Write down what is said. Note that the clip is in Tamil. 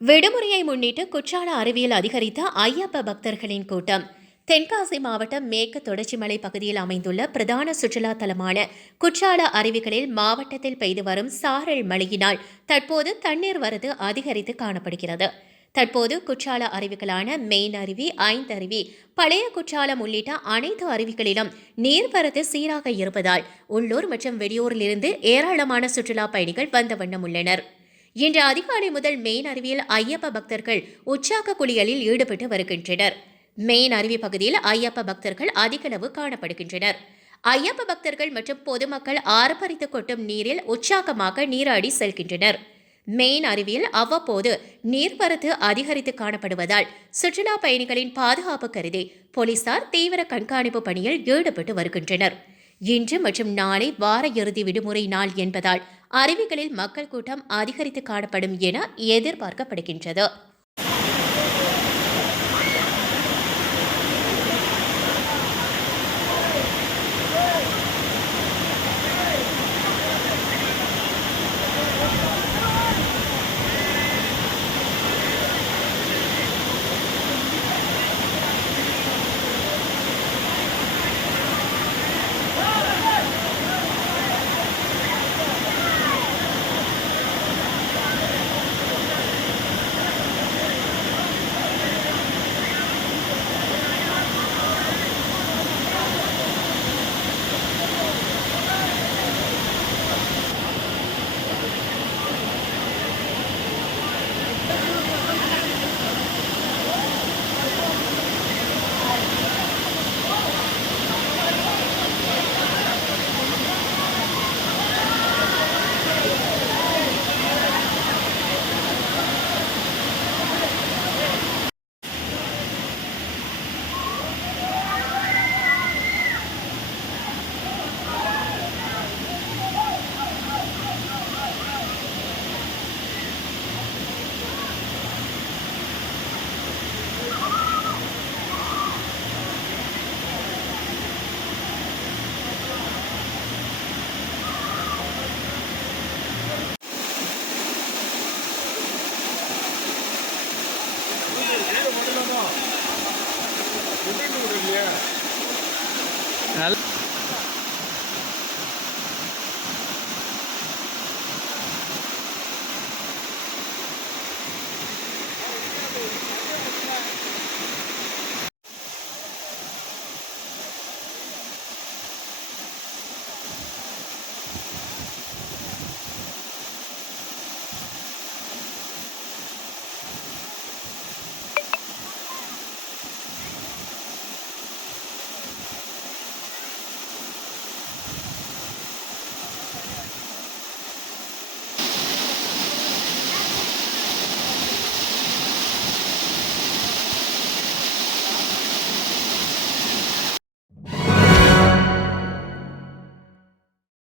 விடுமுறையை முன்னிட்டு குற்றால அருவியில் அதிகரித்த ஐயப்ப பக்தர்களின் கூட்டம். தென்காசி மாவட்டம் மேற்கு தொடர்ச்சிமலை பகுதியில் அமைந்துள்ள பிரதான சுற்றுலா தலமான குற்றால அருவிகளில் மாவட்டத்தில் பெய்து வரும் சாரல் மழையினால் தற்போது தண்ணீர் வரத்து அதிகரித்து காணப்படுகிறது. தற்போது குற்றால அருவிகளான மெயின் அருவி ஐந்தருவி பழைய குற்றாலம் உள்ளிட்ட அனைத்து அருவிகளிலும் நீர்வரத்து சீராக இருப்பதால் உள்ளூர் மற்றும் வெளியூரிலிருந்து ஏராளமான சுற்றுலா பயணிகள் வந்த வண்ணம் உள்ளனர். இன்று அதிகாலை முதல் மெயின் அருவியில் ஐயப்ப பக்தர்கள் உற்சாக குளியலில் ஈடுபட்டு வருகின்றனர். மெயின் அருவி பகுதியில் ஐயப்ப பக்தர்கள் அதிகளவு காணப்படுகின்றனர். ஐயப்ப பக்தர்கள் மற்றும் பொதுமக்கள் ஆர்ப்பரித்து கொட்டும் நீரில் உற்சாகமாக நீராடி செல்கின்றனர். மெயின் அருவியில் அவ்வப்போது நீர்வரத்து அதிகரித்து காணப்படுவதால் சுற்றுலா பயணிகளின் பாதுகாப்பு கருதி போலீசார் தீவிர கண்காணிப்பு பணியில் ஈடுபட்டு வருகின்றனர். இன்று மற்றும் நாளை வார இறுதி விடுமுறை நாள் என்பதால் அருவிகளில் மக்கள் கூட்டம் அதிகரித்து காணப்படும் என எதிர்பார்க்கப்படுகின்றது. Yeah.